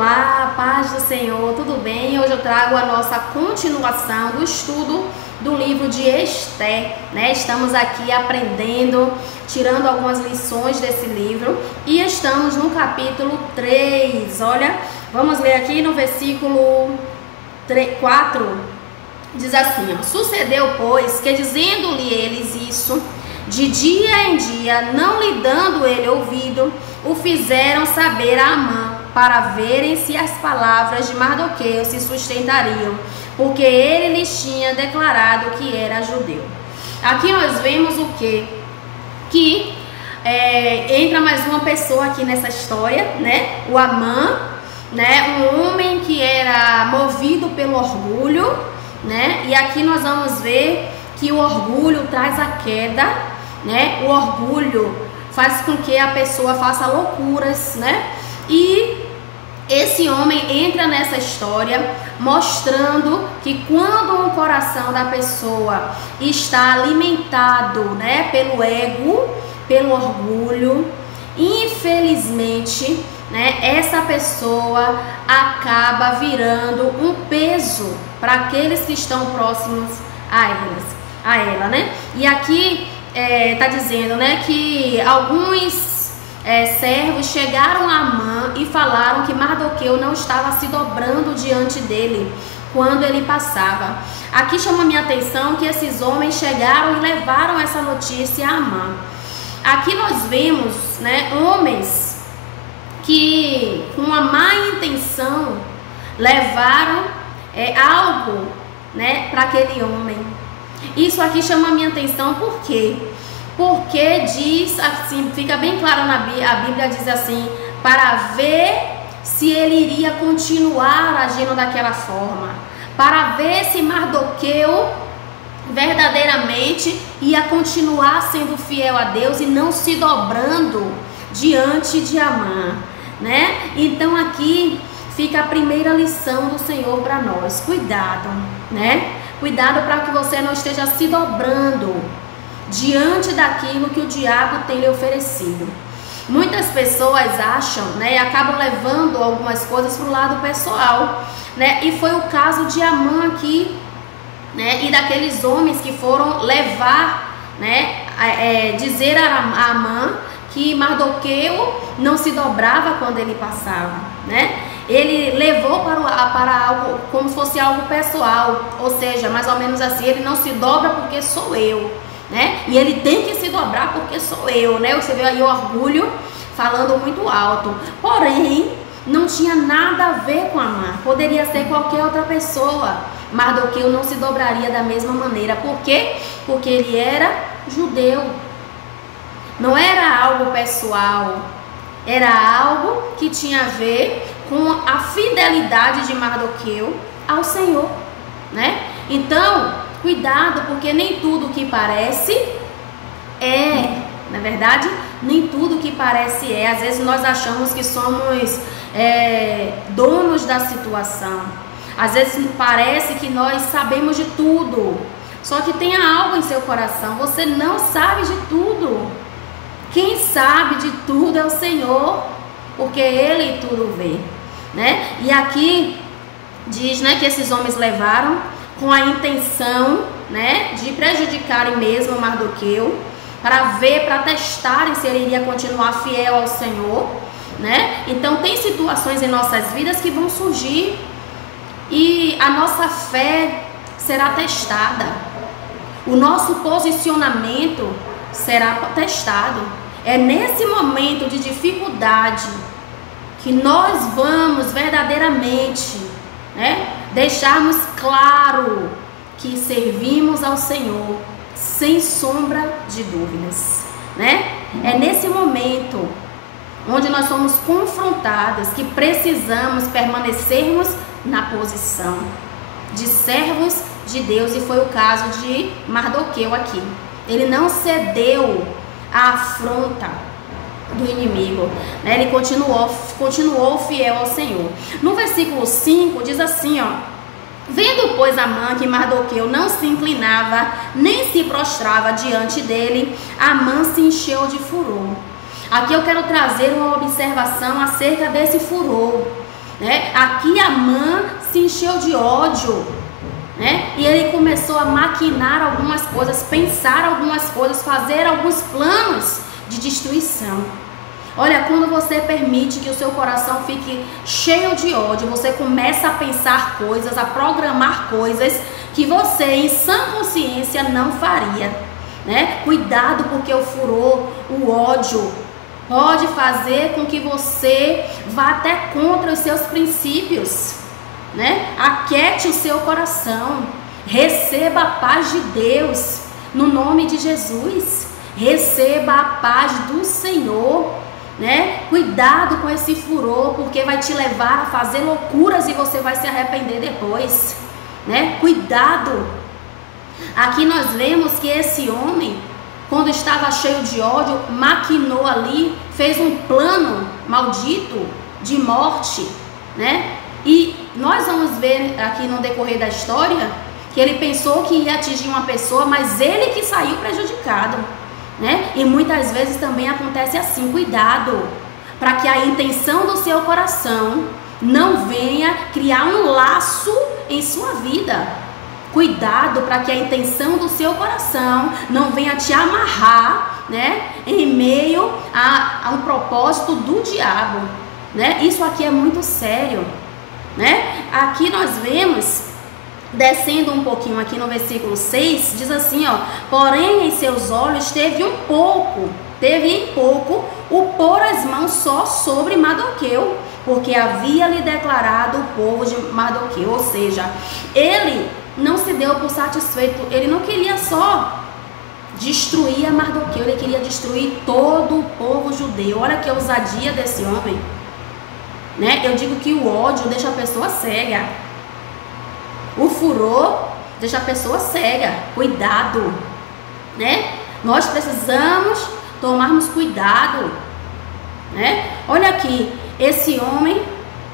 Olá, paz do Senhor, tudo bem? Hoje eu trago a nossa continuação do estudo do livro de Esther, né? Estamos aqui aprendendo, tirando algumas lições desse livro e estamos no capítulo 3. Olha, vamos ler aqui no versículo 4, diz assim, ó: Sucedeu, pois, que dizendo-lhe eles isso, de dia em dia, não lhe dando ele ouvido, o fizeram saber a Amã, para verem se as palavras de Mardoqueu se sustentariam, porque ele lhes tinha declarado que era judeu. Aqui nós vemos o quê? Que entra mais uma pessoa aqui nessa história, né? O Amã, né? Um homem que era movido pelo orgulho, né? E aqui nós vamos ver que o orgulho traz a queda, né? O orgulho faz com que a pessoa faça loucuras, né? E esse homem entra nessa história mostrando que quando o coração da pessoa está alimentado, né, pelo ego, pelo orgulho, infelizmente, né, essa pessoa acaba virando um peso para aqueles que estão próximos a ela, né? E aqui tá dizendo, né, que alguns servos chegaram a Amã e falaram que Mardoqueu não estava se dobrando diante dele quando ele passava. Aqui chama minha atenção que esses homens chegaram e levaram essa notícia a Amã. Aqui nós vemos, né, homens que com uma má intenção levaram algo, né, para aquele homem. Isso aqui chama minha atenção por quê? Porque diz assim, fica bem claro a Bíblia diz assim, para ver se ele iria continuar agindo daquela forma, para ver se Mardoqueu verdadeiramente ia continuar sendo fiel a Deus e não se dobrando diante de Amã, né? Então aqui fica a primeira lição do Senhor para nós: cuidado, né? Cuidado para que você não esteja se dobrando diante daquilo que o diabo tem lhe oferecido. Muitas pessoas acham, né, e acabam levando algumas coisas para o lado pessoal, né, e foi o caso de Amã aqui, né, e daqueles homens que foram levar, né, dizer a Amã que Mardoqueu não se dobrava quando ele passava, né? Ele levou para algo como se fosse algo pessoal, ou seja, mais ou menos assim, ele não se dobra porque sou eu, né? E ele tem que se dobrar porque sou eu, né? Você vê aí o orgulho falando muito alto. Porém, não tinha nada a ver com Amã. Poderia ser qualquer outra pessoa. Mardoqueu não se dobraria da mesma maneira. Por quê? Porque ele era judeu. Não era algo pessoal. Era algo que tinha a ver com a fidelidade de Mardoqueu ao Senhor, né? Então, cuidado, porque nem tudo que parece na verdade, nem tudo que parece é. Às vezes nós achamos que somos donos da situação. Às vezes parece que nós sabemos de tudo. Só que tenha algo em seu coração, você não sabe de tudo. Quem sabe de tudo é o Senhor, porque Ele tudo vê, né? E aqui diz, né, que esses homens levaram com a intenção, né, de prejudicarem mesmo Mardoqueu, para testarem se ele iria continuar fiel ao Senhor, né? Então tem situações em nossas vidas que vão surgir e a nossa fé será testada, o nosso posicionamento será testado. É nesse momento de dificuldade que nós vamos verdadeiramente, né, deixarmos claro que servimos ao Senhor sem sombra de dúvidas, né? É nesse momento onde nós somos confrontados que precisamos permanecermos na posição de servos de Deus, e foi o caso de Mardoqueu aqui. Ele não cedeu à afronta do inimigo, né? Ele continuou fiel ao Senhor. No versículo 5 diz assim, ó: Vendo, pois, Amã que Mardoqueu não se inclinava, nem se prostrava diante dele, Amã se encheu de furor. Aqui eu quero trazer uma observação acerca desse furor, né? Aqui Amã se encheu de ódio, né? E ele começou a maquinar algumas coisas, pensar algumas coisas, fazer alguns planos de destruição. Olha, quando você permite que o seu coração fique cheio de ódio, você começa a pensar coisas, a programar coisas que você, em sã consciência, não faria, né? Cuidado, porque o furor, o ódio, pode fazer com que você vá até contra os seus princípios, né? Aquete o seu coração, receba a paz de Deus, no nome de Jesus, receba a paz do Senhor, né? Cuidado com esse furor, porque vai te levar a fazer loucuras e você vai se arrepender depois, né? Cuidado. Aqui nós vemos que esse homem, quando estava cheio de ódio, maquinou ali, fez um plano maldito de morte, né? E nós vamos ver aqui no decorrer da história que ele pensou que ia atingir uma pessoa, mas ele que saiu prejudicado, né? E muitas vezes também acontece assim. Cuidado, para que a intenção do seu coração não venha criar um laço em sua vida. Cuidado para que a intenção do seu coração não venha te amarrar, né, em meio a um propósito do diabo, né? Isso aqui é muito sério, né? Aqui nós vemos, descendo um pouquinho aqui no versículo 6, diz assim, ó: porém em seus olhos teve em pouco o pôr as mãos só sobre Mardoqueu, porque havia lhe declarado o povo de Mardoqueu. Ou seja, ele não se deu por satisfeito, ele não queria só destruir a Mardoqueu, ele queria destruir todo o povo judeu. Olha que ousadia desse homem, né? Eu digo que o ódio deixa a pessoa cega, o furor deixa a pessoa cega. Cuidado, né? Nós precisamos tomarmos cuidado, né? Olha aqui, esse homem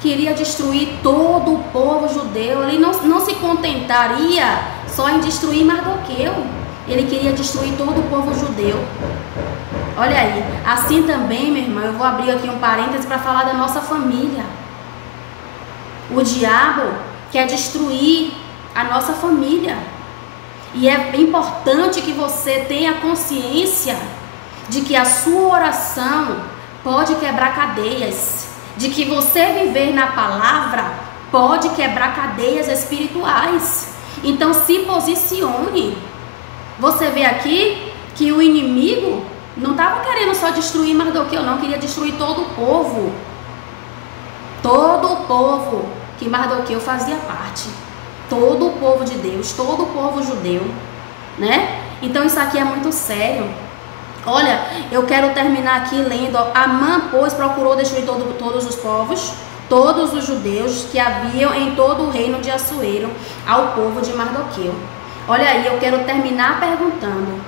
queria destruir todo o povo judeu. Ele não se contentaria só em destruir Mardoqueu, ele queria destruir todo o povo judeu. Olha aí, assim também, minha irmã, eu vou abrir aqui um parêntese para falar da nossa família. O diabo quer destruir a nossa família, e é importante que você tenha consciência de que a sua oração pode quebrar cadeias, de que você viver na palavra pode quebrar cadeias espirituais. Então se posicione. Você vê aqui que o inimigo não estava querendo só destruir Mardoqueu, não, queria destruir todo o povo. Todo o povo que Mardoqueu fazia parte. Todo o povo de Deus, todo o povo judeu, né? Então isso aqui é muito sério. Olha, eu quero terminar aqui lendo. Amã, pois, procurou destruir todos os povos, todos os judeus que haviam em todo o reino de Assuero, ao povo de Mardoqueu. Olha aí, eu quero terminar perguntando: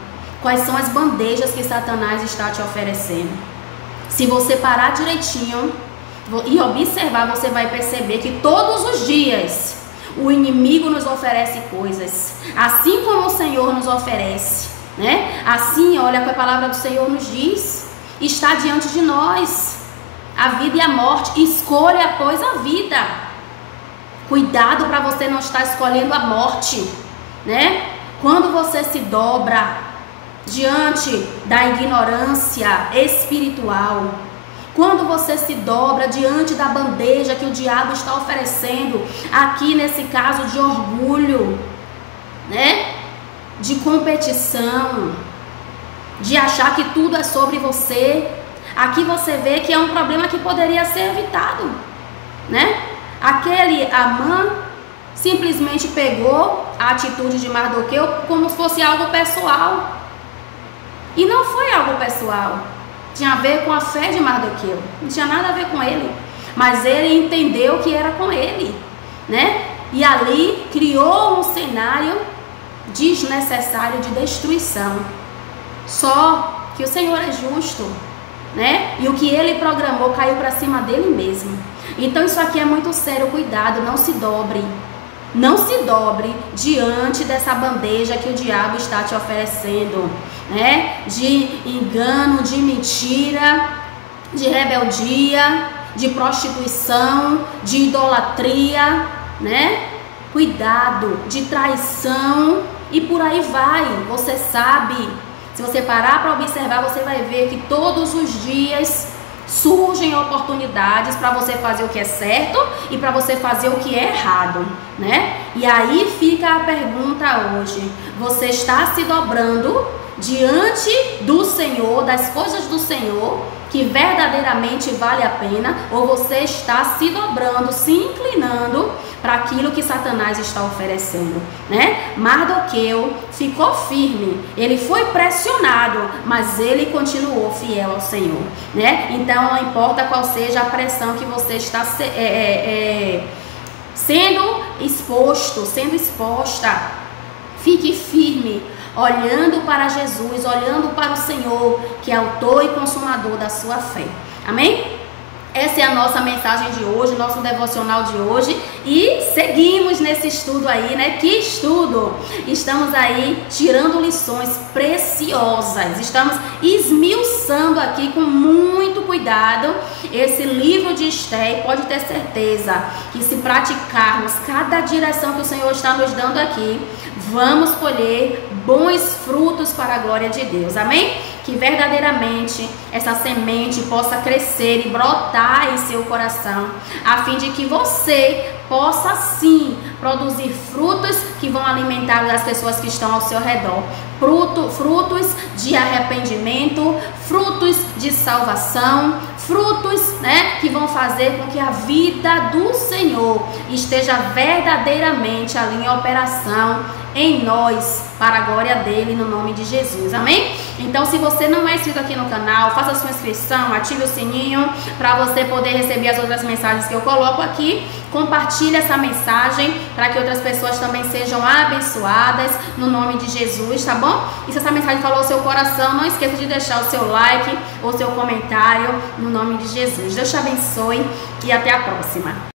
quais são as bandejas que Satanás está te oferecendo? Se você parar direitinho e observar, você vai perceber que todos os dias o inimigo nos oferece coisas, assim como o Senhor nos oferece, né? Assim, olha o que a palavra do Senhor nos diz: está diante de nós a vida e a morte, escolha pois a vida. Cuidado para você não estar escolhendo a morte, né? Quando você se dobra diante da ignorância espiritual, quando você se dobra diante da bandeja que o diabo está oferecendo, aqui nesse caso de orgulho, né? De competição, de achar que tudo é sobre você, aqui você vê que é um problema que poderia ser evitado, né? Aquele Amã simplesmente pegou a atitude de Mardoqueu como se fosse algo pessoal, e não foi algo pessoal, tinha a ver com a fé de Mardoqueu, não tinha nada a ver com ele, mas ele entendeu que era com ele, né? E ali criou um cenário desnecessário de destruição. Só que o Senhor é justo, né? E o que ele programou caiu para cima dele mesmo. Então isso aqui é muito sério. Cuidado, não se dobre. Não se dobre diante dessa bandeja que o diabo está te oferecendo, né? De engano, de mentira, de rebeldia, de prostituição, de idolatria, né? Cuidado, de traição e por aí vai. Você sabe, se você parar para observar, você vai ver que todos os dias surgem oportunidades para você fazer o que é certo e para você fazer o que é errado, né? E aí fica a pergunta hoje: você está se dobrando diante do Senhor, das coisas do Senhor, que verdadeiramente vale a pena, ou você está se dobrando, se inclinando para aquilo que Satanás está oferecendo, né? Mardoqueu ficou firme, ele foi pressionado, mas ele continuou fiel ao Senhor, né? Então não importa qual seja a pressão que você está sendo exposta, fique firme, olhando para Jesus, olhando para o Senhor, que é autor e consumador da sua fé. Amém? Essa é a nossa mensagem de hoje, nosso devocional de hoje, e seguimos nesse estudo aí, né? Que estudo! Estamos aí tirando lições preciosas, estamos esmiuçando aqui com muito cuidado esse livro de Esther. Pode ter certeza que se praticarmos cada direção que o Senhor está nos dando aqui, vamos colher bons frutos para a glória de Deus. Amém? Que verdadeiramente essa semente possa crescer e brotar em seu coração, a fim de que você possa sim produzir frutos que vão alimentar as pessoas que estão ao seu redor. Frutos de arrependimento, frutos de salvação, frutos, né, que vão fazer com que a vida do Senhor esteja verdadeiramente ali em operação em nós, para a glória dele, no nome de Jesus. Amém? Então, se você não é inscrito aqui no canal, faça a sua inscrição, ative o sininho para você poder receber as outras mensagens que eu coloco aqui. Compartilhe essa mensagem para que outras pessoas também sejam abençoadas no nome de Jesus, tá bom? E se essa mensagem falou ao seu coração, não esqueça de deixar o seu like ou seu comentário no nome de Jesus. Deus te abençoe e até a próxima.